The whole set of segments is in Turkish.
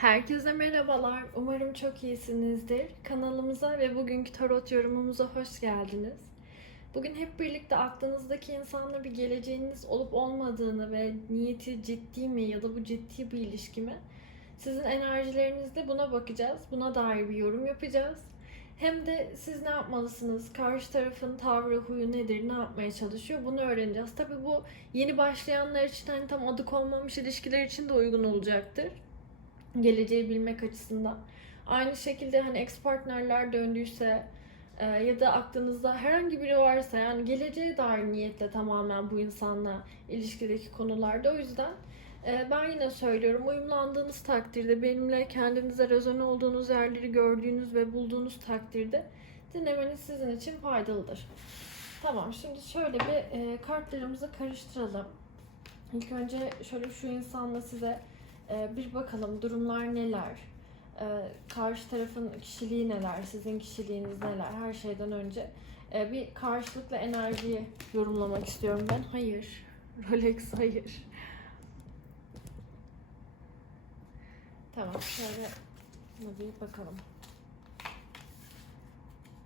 Herkese merhabalar. Umarım çok iyisinizdir. Kanalımıza ve bugünkü tarot yorumumuza hoş geldiniz. Bugün hep birlikte aklınızdaki insanla bir geleceğiniz olup olmadığını ve niyeti ciddi mi ya da bu ciddi bir ilişki mi? Sizin enerjilerinizde buna bakacağız. Buna dair bir yorum yapacağız. Hem de siz ne yapmalısınız? Karşı tarafın tavrı, huyu nedir? Ne yapmaya çalışıyor? Bunu öğreneceğiz. Tabii bu yeni başlayanlar için hani tam adı konmamış ilişkiler için de uygun olacaktır geleceği bilmek açısından. Aynı şekilde hani ex partnerler döndüyse e, ya da aklınızda herhangi biri varsa yani geleceğe dair niyetle tamamen bu insanla ilişkideki konularda. O yüzden e, ben yine söylüyorum uyumlandığınız takdirde benimle kendinize rezone olduğunuz yerleri gördüğünüz ve bulduğunuz takdirde dinlemeniz sizin için faydalıdır. Tamam şimdi şöyle bir e, kartlarımızı karıştıralım. İlk önce şöyle şu insanla size bir bakalım durumlar neler, Ee, karşı tarafın kişiliği neler, sizin kişiliğiniz neler her şeyden önce e, bir karşılıklı enerjiyi yorumlamak istiyorum ben. Hayır, Rolex hayır. Tamam, şöyle bir bakalım.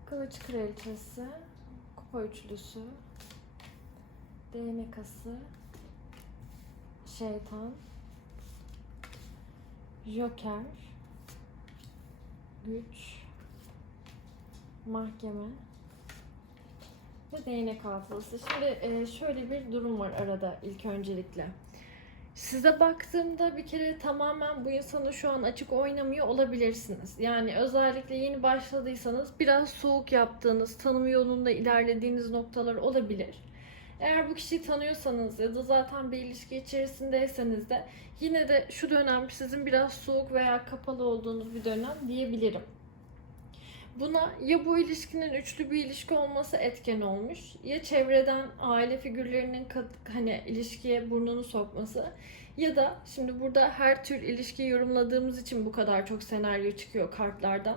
Kılıç kraliçesi, kupa üçlüsü, değnek şeytan, Joker, güç, mahkeme ve değnek altılısı. Şimdi e, şöyle bir durum var arada ilk öncelikle. Size baktığımda bir kere tamamen bu insanı şu an açık oynamıyor olabilirsiniz. Yani özellikle yeni başladıysanız biraz soğuk yaptığınız, tanım yolunda ilerlediğiniz noktalar olabilir. Eğer bu kişiyi tanıyorsanız ya da zaten bir ilişki içerisindeyseniz de yine de şu dönem sizin biraz soğuk veya kapalı olduğunuz bir dönem diyebilirim. Buna ya bu ilişkinin üçlü bir ilişki olması etken olmuş ya çevreden aile figürlerinin hani ilişkiye burnunu sokması ya da şimdi burada her tür ilişkiyi yorumladığımız için bu kadar çok senaryo çıkıyor kartlardan.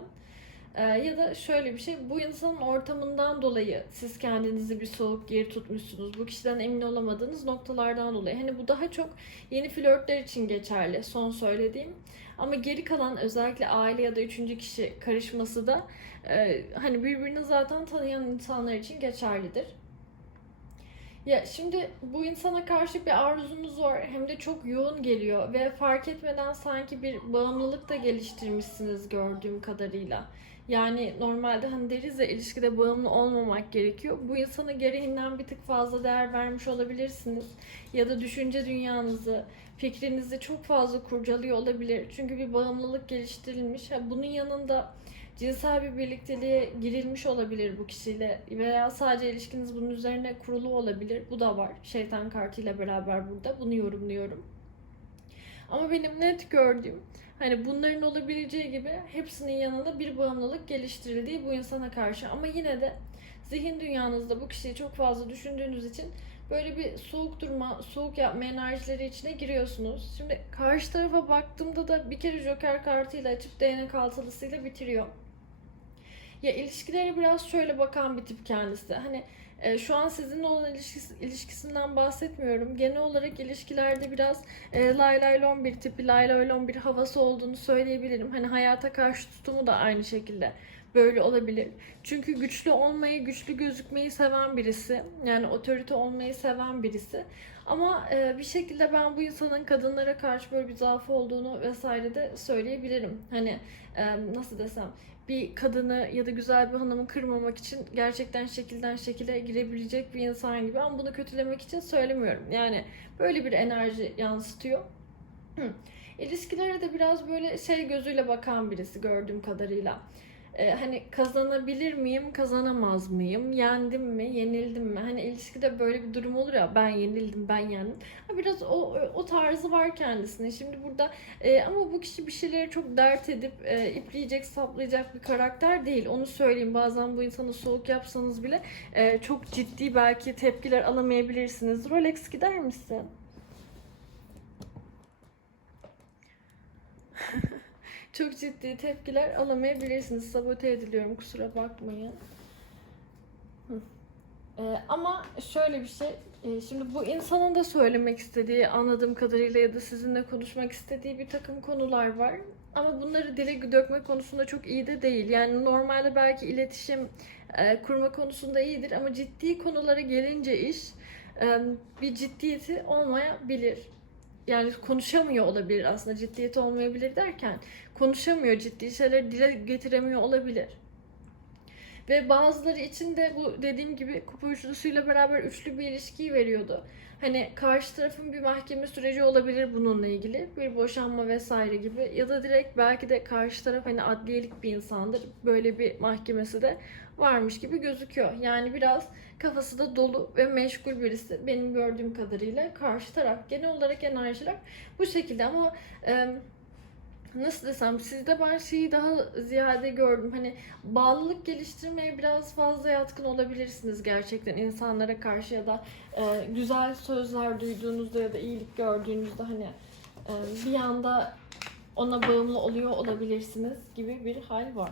Ee, ya da şöyle bir şey, bu insanın ortamından dolayı siz kendinizi bir soğuk geri tutmuşsunuz. Bu kişiden emin olamadığınız noktalardan dolayı. Hani bu daha çok yeni flörtler için geçerli, son söylediğim. Ama geri kalan özellikle aile ya da üçüncü kişi karışması da e, hani birbirini zaten tanıyan insanlar için geçerlidir. Ya şimdi bu insana karşı bir arzunuz var hem de çok yoğun geliyor ve fark etmeden sanki bir bağımlılık da geliştirmişsiniz gördüğüm kadarıyla. Yani normalde hani deriz ya ilişkide bağımlı olmamak gerekiyor. Bu insana gereğinden bir tık fazla değer vermiş olabilirsiniz. Ya da düşünce dünyanızı, fikrinizi çok fazla kurcalıyor olabilir. Çünkü bir bağımlılık geliştirilmiş. Bunun yanında cinsel bir birlikteliğe girilmiş olabilir bu kişiyle veya sadece ilişkiniz bunun üzerine kurulu olabilir. Bu da var. Şeytan kartıyla beraber burada. Bunu yorumluyorum. Ama benim net gördüğüm hani bunların olabileceği gibi hepsinin yanında bir bağımlılık geliştirildiği bu insana karşı. Ama yine de zihin dünyanızda bu kişiyi çok fazla düşündüğünüz için böyle bir soğuk durma, soğuk yapma enerjileri içine giriyorsunuz. Şimdi karşı tarafa baktığımda da bir kere Joker kartıyla açıp değnek altılısıyla bitiriyor. Ya ilişkilere biraz şöyle bakan bir tip kendisi. Hani e, şu an sizinle olan ilişkisi, ilişkisinden bahsetmiyorum. Genel olarak ilişkilerde biraz e, lay lay lon bir tipi, lay lay lon bir havası olduğunu söyleyebilirim. Hani hayata karşı tutumu da aynı şekilde böyle olabilir. Çünkü güçlü olmayı, güçlü gözükmeyi seven birisi. Yani otorite olmayı seven birisi. Ama e, bir şekilde ben bu insanın kadınlara karşı böyle bir zaafı olduğunu vesaire de söyleyebilirim. Hani e, nasıl desem bir kadını ya da güzel bir hanımı kırmamak için gerçekten şekilden şekile girebilecek bir insan gibi ama bunu kötülemek için söylemiyorum. Yani böyle bir enerji yansıtıyor. Hı. İlişkilere de biraz böyle şey gözüyle bakan birisi gördüğüm kadarıyla. Ee, hani kazanabilir miyim, kazanamaz mıyım, yendim mi, yenildim mi? Hani ilişkide böyle bir durum olur ya ben yenildim, ben yendim. Ha, biraz o, o tarzı var kendisine. Şimdi burada e, ama bu kişi bir şeyleri çok dert edip e, ipleyecek, saplayacak bir karakter değil. Onu söyleyeyim. Bazen bu insanı soğuk yapsanız bile e, çok ciddi belki tepkiler alamayabilirsiniz. Rolex gider misin? Çok ciddi tepkiler alamayabilirsiniz. Sabote ediliyorum kusura bakmayın. Ee, ama şöyle bir şey Ee, Şimdi bu insanın da söylemek istediği, anladığım kadarıyla ya da sizinle konuşmak istediği bir takım konular var. Ama bunları dile dökme konusunda çok iyi de değil. Yani normalde belki iletişim e, kurma konusunda iyidir ama ciddi konulara gelince iş e, bir ciddiyeti olmayabilir. Yani konuşamıyor olabilir aslında ciddiyeti olmayabilir derken konuşamıyor ciddi şeyleri dile getiremiyor olabilir. Ve bazıları için de bu dediğim gibi kupa üçlüsüyle beraber üçlü bir ilişkiyi veriyordu. Hani karşı tarafın bir mahkeme süreci olabilir bununla ilgili. Bir boşanma vesaire gibi. Ya da direkt belki de karşı taraf hani adliyelik bir insandır. Böyle bir mahkemesi de varmış gibi gözüküyor. Yani biraz kafası da dolu ve meşgul birisi benim gördüğüm kadarıyla karşı taraf. Genel olarak enerjiler bu şekilde ama e, nasıl desem sizde ben şeyi daha ziyade gördüm. Hani bağlılık geliştirmeye biraz fazla yatkın olabilirsiniz gerçekten insanlara karşı ya da e, güzel sözler duyduğunuzda ya da iyilik gördüğünüzde hani e, bir anda ona bağımlı oluyor olabilirsiniz gibi bir hal var.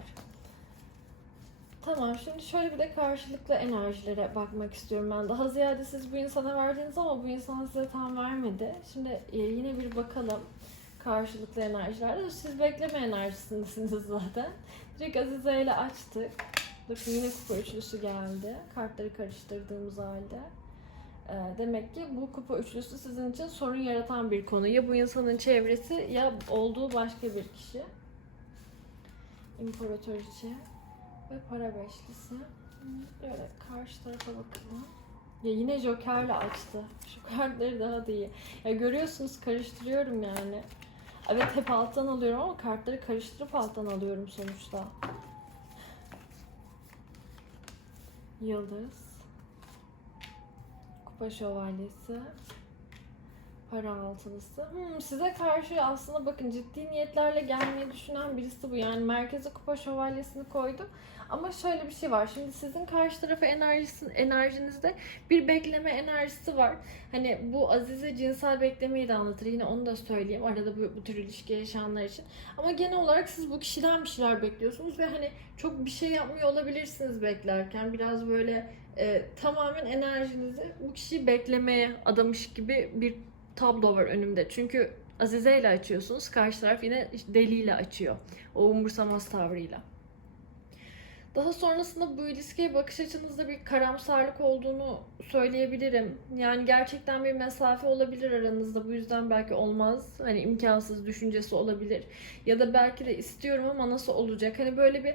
Tamam şimdi şöyle bir de karşılıklı enerjilere bakmak istiyorum ben. Daha ziyade siz bu insana verdiniz ama bu insan size tam vermedi. Şimdi e, yine bir bakalım karşılıklı enerjilerde. Siz bekleme enerjisindesiniz zaten. Direkt Azize ile açtık. Bakın yine kupa üçlüsü geldi. Kartları karıştırdığımız halde. Ee, demek ki bu kupa üçlüsü sizin için sorun yaratan bir konu. Ya bu insanın çevresi ya olduğu başka bir kişi. İmparatoriçe ve para beşlisi. Böyle karşı tarafa bakalım. Ya yine Joker'le açtı. Şu kartları daha da iyi. Ya görüyorsunuz karıştırıyorum yani. Evet hep alttan alıyorum ama kartları karıştırıp alttan alıyorum sonuçta. Yıldız. Kupa şövalyesi. Para altılısı. Hmm, size karşı aslında bakın ciddi niyetlerle gelmeyi düşünen birisi bu. Yani merkeze kupa şövalyesini koydu. Ama şöyle bir şey var. Şimdi sizin karşı tarafa enerjisin, enerjinizde bir bekleme enerjisi var. Hani bu Azize cinsel beklemeyi de anlatır. Yine onu da söyleyeyim. Arada bu, bu tür ilişki yaşayanlar için. Ama genel olarak siz bu kişiden bir şeyler bekliyorsunuz ve hani çok bir şey yapmıyor olabilirsiniz beklerken. Biraz böyle e, tamamen enerjinizi bu kişiyi beklemeye adamış gibi bir tablo var önümde. Çünkü Azize ile açıyorsunuz. Karşı taraf yine deliyle açıyor. O umursamaz tavrıyla. Daha sonrasında bu ilişkiye bakış açınızda bir karamsarlık olduğunu söyleyebilirim. Yani gerçekten bir mesafe olabilir aranızda. Bu yüzden belki olmaz. Hani imkansız düşüncesi olabilir. Ya da belki de istiyorum ama nasıl olacak? Hani böyle bir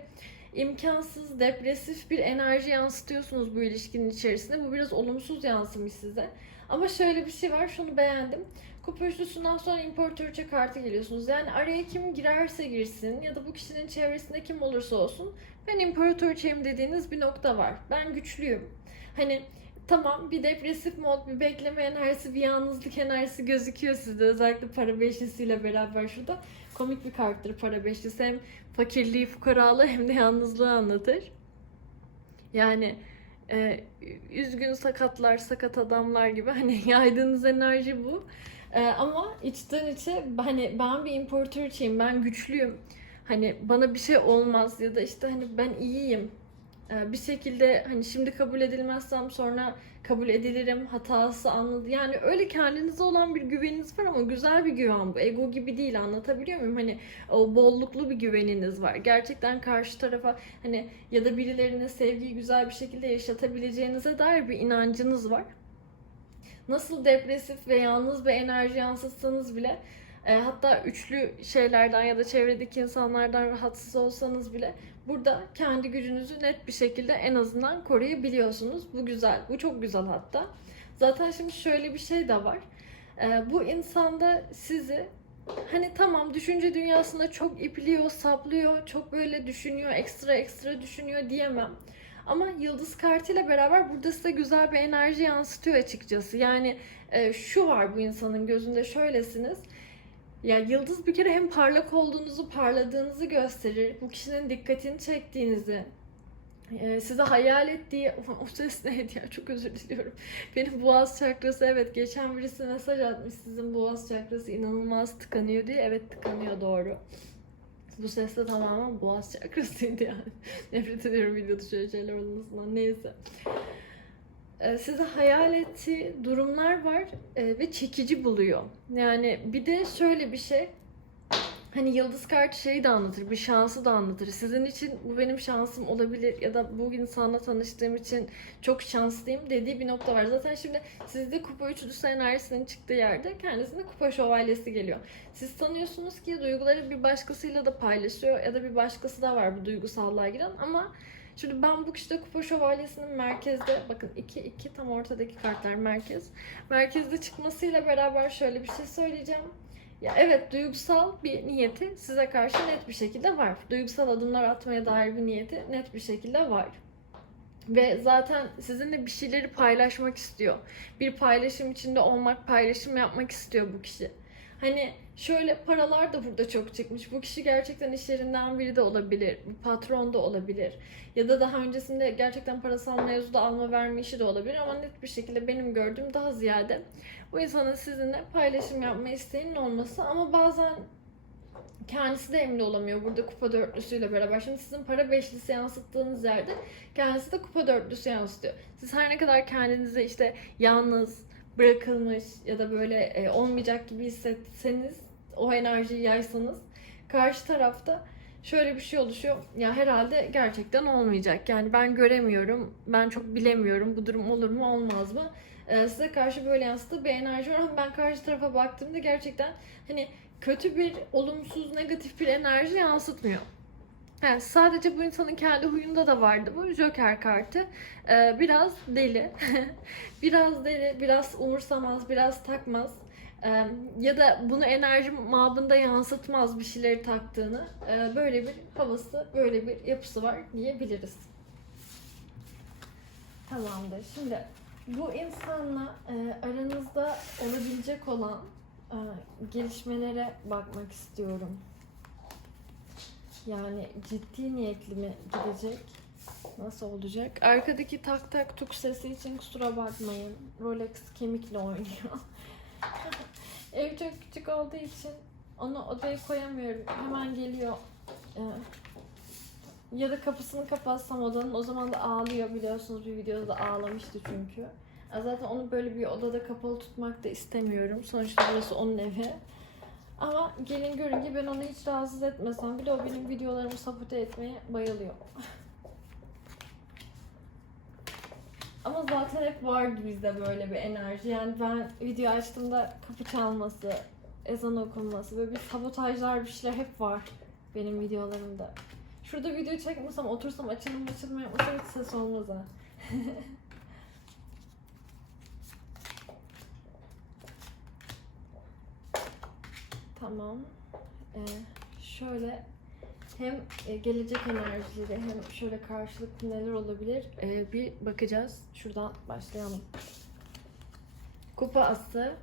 imkansız, depresif bir enerji yansıtıyorsunuz bu ilişkinin içerisinde. Bu biraz olumsuz yansımış size. Ama şöyle bir şey var, şunu beğendim. Kupa üçlüsünden sonra imparatoriçe kartı geliyorsunuz. Yani araya kim girerse girsin ya da bu kişinin çevresinde kim olursa olsun ben imparatoriçeyim dediğiniz bir nokta var. Ben güçlüyüm. Hani tamam bir depresif mod, bir bekleme enerjisi, bir yalnızlık enerjisi gözüküyor sizde. Özellikle para beşlisiyle beraber şurada. Komik bir karttır para beşlisi. Hem fakirliği, fukaralığı hem de yalnızlığı anlatır. Yani e, üzgün sakatlar, sakat adamlar gibi hani yaydığınız enerji bu. E, ama içten içe hani ben bir imparatoriçeyim, ben güçlüyüm. Hani bana bir şey olmaz ya da işte hani ben iyiyim. E, bir şekilde hani şimdi kabul edilmezsem sonra kabul edilirim hatası anladı. Yani öyle kendinize olan bir güveniniz var ama güzel bir güven bu. Ego gibi değil anlatabiliyor muyum? Hani o bolluklu bir güveniniz var. Gerçekten karşı tarafa hani ya da birilerine sevgiyi güzel bir şekilde yaşatabileceğinize dair bir inancınız var. Nasıl depresif ve yalnız bir enerji yansıtsanız bile e, hatta üçlü şeylerden ya da çevredeki insanlardan rahatsız olsanız bile burada kendi gücünüzü net bir şekilde en azından koruyabiliyorsunuz. Bu güzel. Bu çok güzel hatta. Zaten şimdi şöyle bir şey de var. E, bu insanda sizi hani tamam düşünce dünyasında çok ipliyor, saplıyor, çok böyle düşünüyor, ekstra ekstra düşünüyor diyemem. Ama yıldız kartıyla beraber burada size güzel bir enerji yansıtıyor açıkçası. Yani e, şu var bu insanın gözünde şöylesiniz. Ya yıldız bir kere hem parlak olduğunuzu, parladığınızı gösterir. Bu kişinin dikkatini çektiğinizi, e, size hayal ettiği o ses neydi ya çok özür diliyorum. Benim boğaz çakrası evet geçen birisi mesaj atmış sizin boğaz çakrası inanılmaz tıkanıyor diye. Evet tıkanıyor doğru. Bu ses de tamamen boğaz çakrasıydı yani. Nefret ediyorum videoda şöyle şeyler olmasından. Neyse. E, size hayal ettiği durumlar var e, ve çekici buluyor. Yani bir de şöyle bir şey. Hani yıldız kartı şeyi de anlatır, bir şansı da anlatır. Sizin için bu benim şansım olabilir ya da bu insanla tanıştığım için çok şanslıyım dediği bir nokta var. Zaten şimdi sizde kupa üçlüsü enerjisinin çıktığı yerde kendisine kupa şövalyesi geliyor. Siz sanıyorsunuz ki duyguları bir başkasıyla da paylaşıyor ya da bir başkası da var bu duygusallığa giren ama Şimdi ben bu kişide kupa şövalyesinin merkezde bakın 2 2 tam ortadaki kartlar merkez. Merkezde çıkmasıyla beraber şöyle bir şey söyleyeceğim. Ya evet duygusal bir niyeti size karşı net bir şekilde var. Duygusal adımlar atmaya dair bir niyeti net bir şekilde var. Ve zaten sizinle bir şeyleri paylaşmak istiyor. Bir paylaşım içinde olmak, paylaşım yapmak istiyor bu kişi. Hani şöyle paralar da burada çok çıkmış. Bu kişi gerçekten iş yerinden biri de olabilir. Bir patron da olabilir. Ya da daha öncesinde gerçekten parasal mevzuda alma verme işi de olabilir. Ama net bir şekilde benim gördüğüm daha ziyade bu insanın sizinle paylaşım yapma isteğinin olması. Ama bazen kendisi de emin olamıyor burada kupa dörtlüsüyle beraber. Şimdi sizin para beşlisi yansıttığınız yerde kendisi de kupa dörtlüsü yansıtıyor. Siz her ne kadar kendinizi işte yalnız, bırakılmış ya da böyle e, olmayacak gibi hissetseniz, o enerjiyi yaysanız karşı tarafta şöyle bir şey oluşuyor. Ya herhalde gerçekten olmayacak. Yani ben göremiyorum, ben çok bilemiyorum bu durum olur mu olmaz mı? Ee, size karşı böyle yansıttığı bir enerji var ama ben karşı tarafa baktığımda gerçekten hani kötü bir, olumsuz, negatif bir enerji yansıtmıyor. Yani sadece bu insanın kendi huyunda da vardı bu Joker kartı. Ee, biraz deli, biraz deli, biraz umursamaz, biraz takmaz. Ee, ya da bunu enerji mabında yansıtmaz bir şeyleri taktığını. Ee, böyle bir havası, böyle bir yapısı var diyebiliriz. Tamamdır. Şimdi bu insanla e, aranızda olabilecek olan e, gelişmelere bakmak istiyorum. Yani ciddi niyetli mi gidecek? Nasıl olacak? Arkadaki tak tak tuk sesi için kusura bakmayın. Rolex kemikle oynuyor. Ev çok küçük olduğu için onu odaya koyamıyorum. Hemen geliyor. Ee, ya da kapısını kapatsam odanın o zaman da ağlıyor biliyorsunuz bir videoda da ağlamıştı çünkü. Zaten onu böyle bir odada kapalı tutmak da istemiyorum. Sonuçta burası onun evi. Ama gelin görün ki ben onu hiç rahatsız etmesem bile o benim videolarımı sabote etmeye bayılıyor. Ama zaten hep vardı bizde böyle bir enerji. Yani ben video açtığımda kapı çalması, ezan okunması böyle bir sabotajlar bir şeyler hep var benim videolarımda. Şurada video çekmesem otursam açılım açılma yapmasam hiç ses olmaz ha. Tamam. Ee, şöyle hem e, gelecek enerjileri hem şöyle karşılıklı neler olabilir ee, bir bakacağız. Şuradan başlayalım. Kupa ası,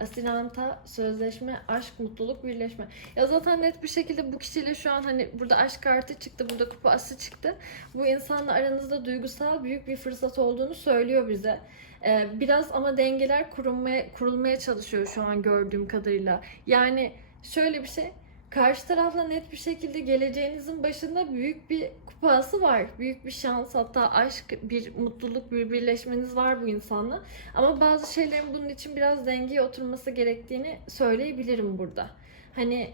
asilanta, sözleşme, aşk, mutluluk, birleşme. Ya zaten net bir şekilde bu kişiyle şu an hani burada aşk kartı çıktı, burada kupa ası çıktı. Bu insanla aranızda duygusal büyük bir fırsat olduğunu söylüyor bize. Ee, biraz ama dengeler kurulmaya, kurulmaya çalışıyor şu an gördüğüm kadarıyla. Yani şöyle bir şey, karşı tarafla net bir şekilde geleceğinizin başında büyük bir kupası var. Büyük bir şans hatta aşk, bir mutluluk, bir birleşmeniz var bu insanla. Ama bazı şeylerin bunun için biraz dengeye oturması gerektiğini söyleyebilirim burada. Hani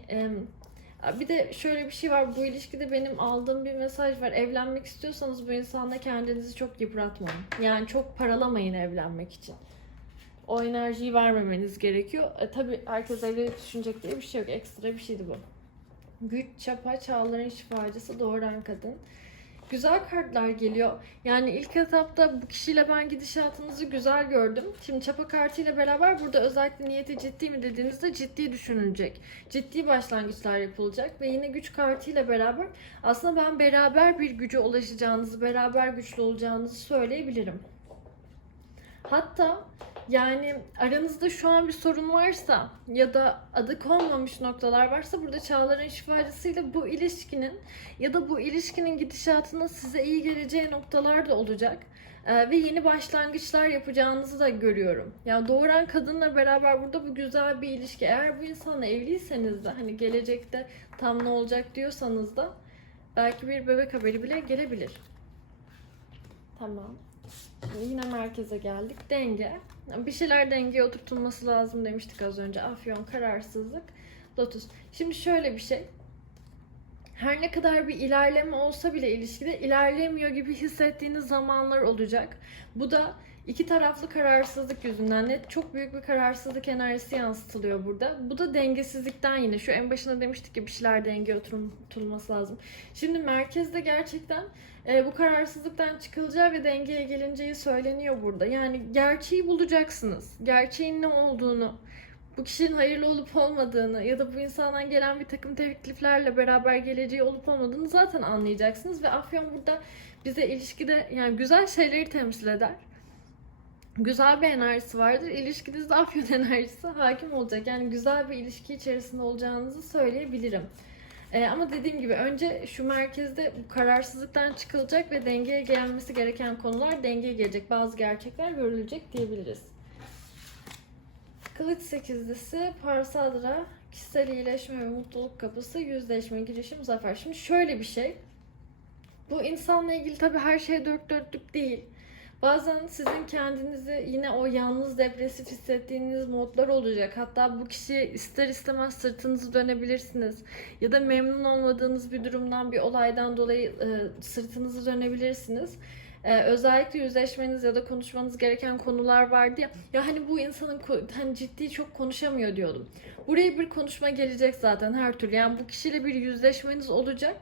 bir de şöyle bir şey var. Bu ilişkide benim aldığım bir mesaj var. Evlenmek istiyorsanız bu insanla kendinizi çok yıpratmayın. Yani çok paralamayın evlenmek için. O enerjiyi vermemeniz gerekiyor. E, tabii herkes evlilik düşünecek diye bir şey yok. Ekstra bir şeydi bu. Güç, çapa, çağların şifacısı, doğuran kadın. Güzel kartlar geliyor. Yani ilk etapta bu kişiyle ben gidişatınızı güzel gördüm. Şimdi çapa kartıyla beraber burada özellikle niyeti ciddi mi dediğinizde ciddi düşünülecek. Ciddi başlangıçlar yapılacak ve yine güç kartıyla beraber aslında ben beraber bir güce ulaşacağınızı, beraber güçlü olacağınızı söyleyebilirim. Hatta yani aranızda şu an bir sorun varsa ya da adı konmamış noktalar varsa burada Çağlar'ın şifacısıyla bu ilişkinin ya da bu ilişkinin gidişatında size iyi geleceği noktalar da olacak. Ee, ve yeni başlangıçlar yapacağınızı da görüyorum. Yani doğuran kadınla beraber burada bu güzel bir ilişki. Eğer bu insanla evliyseniz de hani gelecekte tam ne olacak diyorsanız da belki bir bebek haberi bile gelebilir. Tamam. Yine merkeze geldik. Denge. Bir şeyler dengeye oturtulması lazım demiştik az önce. Afyon, kararsızlık, lotus. Şimdi şöyle bir şey. Her ne kadar bir ilerleme olsa bile ilişkide ilerlemiyor gibi hissettiğiniz zamanlar olacak. Bu da iki taraflı kararsızlık yüzünden net çok büyük bir kararsızlık enerjisi yansıtılıyor burada. Bu da dengesizlikten yine. Şu en başında demiştik ki bir şeyler dengeye oturtulması lazım. Şimdi merkezde gerçekten e, bu kararsızlıktan çıkılacağı ve dengeye gelineceği söyleniyor burada. Yani gerçeği bulacaksınız. Gerçeğin ne olduğunu, bu kişinin hayırlı olup olmadığını ya da bu insandan gelen bir takım tekliflerle beraber geleceği olup olmadığını zaten anlayacaksınız ve Afyon burada bize ilişkide yani güzel şeyleri temsil eder. Güzel bir enerjisi vardır. İlişkinizde Afyon enerjisi hakim olacak. Yani güzel bir ilişki içerisinde olacağınızı söyleyebilirim. Ee, ama dediğim gibi önce şu merkezde bu kararsızlıktan çıkılacak ve dengeye gelmesi gereken konular dengeye gelecek. Bazı gerçekler görülecek diyebiliriz. Kılıç sekizlisi, Parsadra, kişisel iyileşme ve mutluluk kapısı, yüzleşme, girişim, zafer. Şimdi şöyle bir şey. Bu insanla ilgili tabii her şey dört dörtlük değil. Bazen sizin kendinizi yine o yalnız depresif hissettiğiniz modlar olacak. Hatta bu kişiye ister istemez sırtınızı dönebilirsiniz. Ya da memnun olmadığınız bir durumdan, bir olaydan dolayı e, sırtınızı dönebilirsiniz. Ee, özellikle yüzleşmeniz ya da konuşmanız gereken konular vardı ya. Ya hani bu insanın hani ciddi çok konuşamıyor diyordum. Buraya bir konuşma gelecek zaten her türlü. Yani bu kişiyle bir yüzleşmeniz olacak.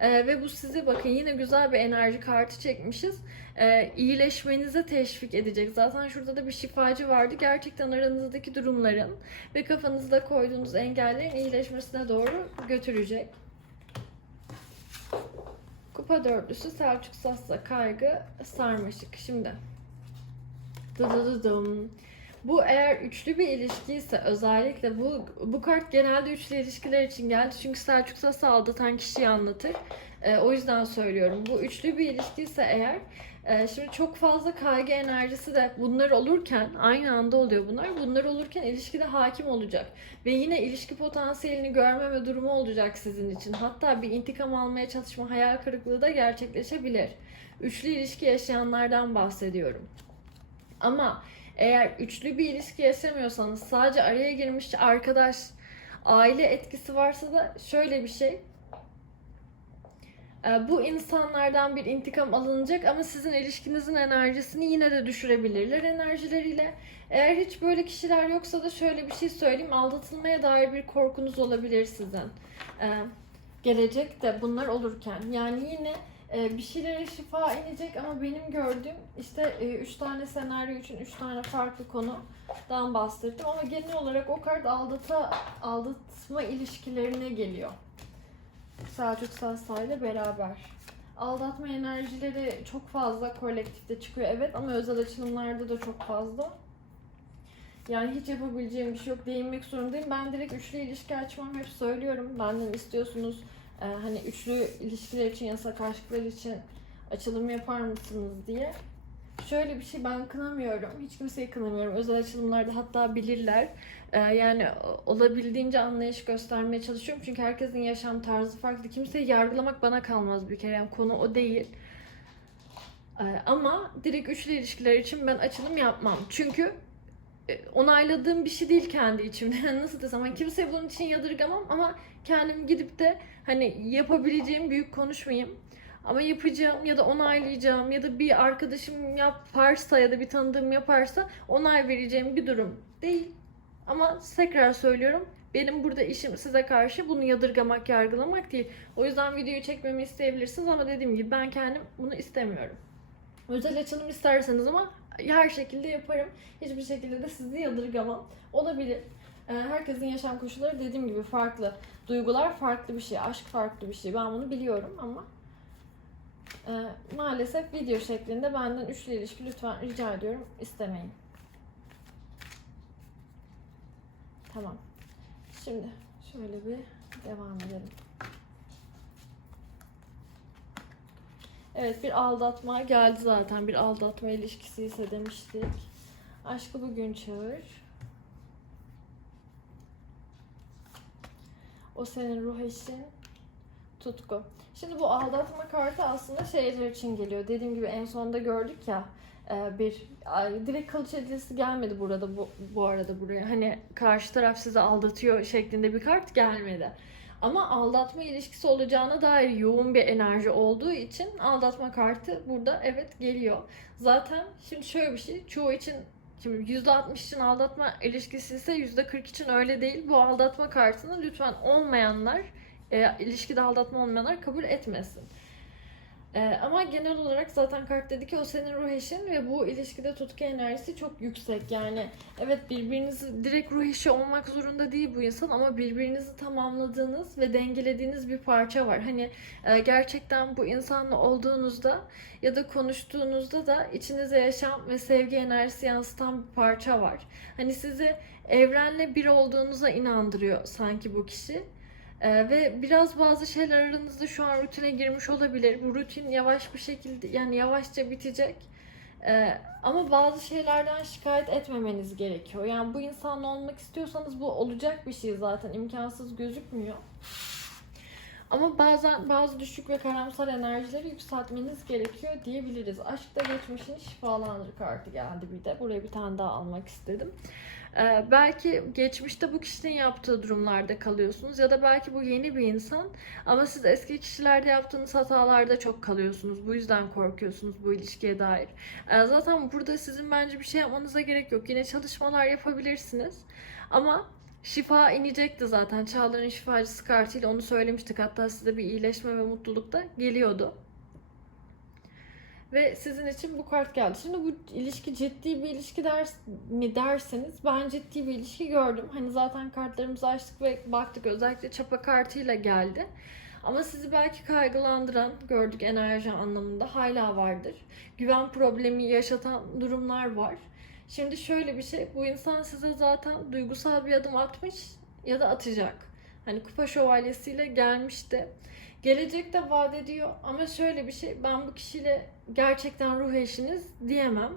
Ee, ve bu sizi bakın yine güzel bir enerji kartı çekmişiz. Ee, iyileşmenize teşvik edecek. Zaten şurada da bir şifacı vardı. Gerçekten aranızdaki durumların ve kafanızda koyduğunuz engellerin iyileşmesine doğru götürecek. Kupa dörtlüsü Selçuk Sassa kaygı sarmaşık. Şimdi Dıdıdıdım. Bu eğer üçlü bir ilişkiyse özellikle bu bu kart genelde üçlü ilişkiler için geldi. Çünkü Selçuk Sassa aldatan kişiyi anlatır. Ee, o yüzden söylüyorum. Bu üçlü bir ilişkiyse eğer e, şimdi çok fazla kaygı enerjisi de bunlar olurken aynı anda oluyor bunlar. Bunlar olurken ilişkide hakim olacak. Ve yine ilişki potansiyelini görmeme durumu olacak sizin için. Hatta bir intikam almaya çalışma hayal kırıklığı da gerçekleşebilir. Üçlü ilişki yaşayanlardan bahsediyorum. Ama eğer üçlü bir ilişki yaşamıyorsanız sadece araya girmiş arkadaş, aile etkisi varsa da şöyle bir şey. Ee, Bu insanlardan bir intikam alınacak ama sizin ilişkinizin enerjisini yine de düşürebilirler enerjileriyle. Eğer hiç böyle kişiler yoksa da şöyle bir şey söyleyeyim. Aldatılmaya dair bir korkunuz olabilir sizin. Ee, gelecekte bunlar olurken. Yani yine e, bir şeylere şifa inecek ama benim gördüğüm işte 3 tane senaryo için 3 tane farklı konudan bahsettim. Ama genel olarak o kart aldata, aldatma ilişkilerine geliyor. Selçuk Sassa ile beraber. Aldatma enerjileri çok fazla kolektifte çıkıyor evet ama özel açılımlarda da çok fazla. Yani hiç yapabileceğim bir şey yok. Değinmek zorundayım. Ben direkt üçlü ilişki açmam. Hep söylüyorum. Benden istiyorsunuz e, hani üçlü ilişkiler için, yasak aşklar için açılım yapar mısınız diye. Şöyle bir şey ben kınamıyorum. Hiç kimseyi kınamıyorum. Özel açılımlarda hatta bilirler. Ee, yani olabildiğince anlayış göstermeye çalışıyorum. Çünkü herkesin yaşam tarzı farklı. Kimseyi yargılamak bana kalmaz bir kere. Yani konu o değil. Ee, ama direkt üçlü ilişkiler için ben açılım yapmam. Çünkü e, onayladığım bir şey değil kendi içimde. Nasıl desem hani kimseye bunun için yadırgamam ama kendim gidip de hani yapabileceğim büyük konuşmayayım. Ama yapacağım ya da onaylayacağım ya da bir arkadaşım yaparsa ya da bir tanıdığım yaparsa onay vereceğim bir durum değil. Ama tekrar söylüyorum benim burada işim size karşı bunu yadırgamak, yargılamak değil. O yüzden videoyu çekmemi isteyebilirsiniz ama dediğim gibi ben kendim bunu istemiyorum. Özel açılım isterseniz ama her şekilde yaparım. Hiçbir şekilde de sizi yadırgamam. Olabilir. Ee, Herkesin yaşam koşulları dediğim gibi farklı. Duygular farklı bir şey, aşk farklı bir şey. Ben bunu biliyorum ama e, maalesef video şeklinde benden üçlü ilişki lütfen rica ediyorum istemeyin. Tamam. Şimdi şöyle bir devam edelim. Evet bir aldatma geldi zaten. Bir aldatma ilişkisi ise demiştik. Aşkı bugün çağır. O senin ruh eşin. Tutku. Şimdi bu aldatma kartı aslında şeyler için geliyor. Dediğim gibi en sonda gördük ya. e, bir direkt kalıcı hediyesi gelmedi burada bu, bu arada buraya. Hani karşı taraf sizi aldatıyor şeklinde bir kart gelmedi. Ama aldatma ilişkisi olacağına dair yoğun bir enerji olduğu için aldatma kartı burada evet geliyor. Zaten şimdi şöyle bir şey çoğu için Şimdi %60 için aldatma ilişkisi ise %40 için öyle değil. Bu aldatma kartını lütfen olmayanlar, e, ilişkide aldatma olmayanlar kabul etmesin. E, ama genel olarak zaten kart dedi ki o senin ruh eşin ve bu ilişkide tutku enerjisi çok yüksek. Yani evet birbirinizi direkt ruh eşi olmak zorunda değil bu insan ama birbirinizi tamamladığınız ve dengelediğiniz bir parça var. Hani e, gerçekten bu insanla olduğunuzda ya da konuştuğunuzda da içinize yaşam ve sevgi enerjisi yansıtan bir parça var. Hani sizi evrenle bir olduğunuza inandırıyor sanki bu kişi. Ee, ve biraz bazı şeyler aranızda şu an rutine girmiş olabilir. Bu rutin yavaş bir şekilde yani yavaşça bitecek. Ee, ama bazı şeylerden şikayet etmemeniz gerekiyor. Yani bu insanla olmak istiyorsanız bu olacak bir şey zaten imkansız gözükmüyor. Ama bazen bazı düşük ve karamsar enerjileri yükseltmeniz gerekiyor diyebiliriz. Aşkta geçmişin şifalandır kartı geldi bir de. Buraya bir tane daha almak istedim. Ee, belki geçmişte bu kişinin yaptığı durumlarda kalıyorsunuz ya da belki bu yeni bir insan ama siz eski kişilerde yaptığınız hatalarda çok kalıyorsunuz. Bu yüzden korkuyorsunuz bu ilişkiye dair. Ee, zaten burada sizin bence bir şey yapmanıza gerek yok. Yine çalışmalar yapabilirsiniz. Ama şifa inecekti zaten. Çağlar'ın şifacısı kartıyla onu söylemiştik. Hatta size bir iyileşme ve mutluluk da geliyordu. Ve sizin için bu kart geldi. Şimdi bu ilişki ciddi bir ilişki ders mi derseniz ben ciddi bir ilişki gördüm. Hani zaten kartlarımızı açtık ve baktık özellikle çapa kartıyla geldi. Ama sizi belki kaygılandıran gördük enerji anlamında hala vardır. Güven problemi yaşatan durumlar var. Şimdi şöyle bir şey bu insan size zaten duygusal bir adım atmış ya da atacak. Hani kupa şövalyesiyle gelmişti. Gelecekte vaat ediyor ama şöyle bir şey ben bu kişiyle gerçekten ruh eşiniz diyemem.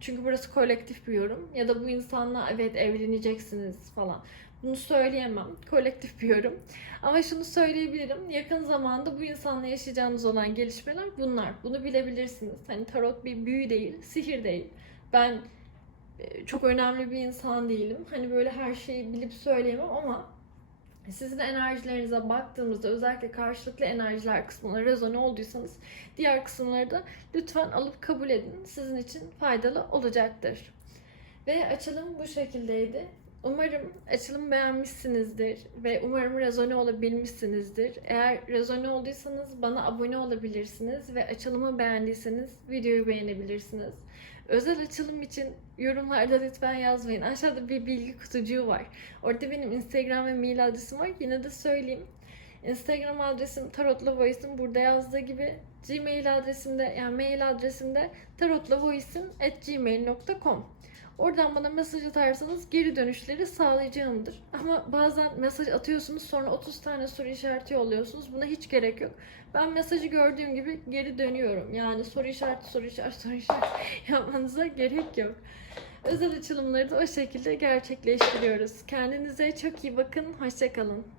Çünkü burası kolektif bir yorum. Ya da bu insanla evet evleneceksiniz falan. Bunu söyleyemem. Kolektif bir yorum. Ama şunu söyleyebilirim. Yakın zamanda bu insanla yaşayacağınız olan gelişmeler bunlar. Bunu bilebilirsiniz. Hani tarot bir büyü değil, sihir değil. Ben e, çok önemli bir insan değilim. Hani böyle her şeyi bilip söyleyemem ama sizin enerjilerinize baktığımızda özellikle karşılıklı enerjiler kısmına rezone olduysanız diğer kısımları da lütfen alıp kabul edin. Sizin için faydalı olacaktır. Ve açılım bu şekildeydi. Umarım açılım beğenmişsinizdir ve umarım rezone olabilmişsinizdir. Eğer rezone olduysanız bana abone olabilirsiniz ve açılımı beğendiyseniz videoyu beğenebilirsiniz. Özel açılım için yorumlarda lütfen yazmayın. Aşağıda bir bilgi kutucuğu var. Orada benim Instagram ve mail adresim var. Yine de söyleyeyim. Instagram adresim Tarotla Voice'in burada yazdığı gibi Gmail adresimde yani mail adresimde tarotla.voice'in@gmail.com. Oradan bana mesaj atarsanız geri dönüşleri sağlayacağımdır. Ama bazen mesaj atıyorsunuz sonra 30 tane soru işareti yolluyorsunuz. Buna hiç gerek yok. Ben mesajı gördüğüm gibi geri dönüyorum. Yani soru işareti, soru işareti, soru işareti yapmanıza gerek yok. Özel açılımları da o şekilde gerçekleştiriyoruz. Kendinize çok iyi bakın. Hoşçakalın.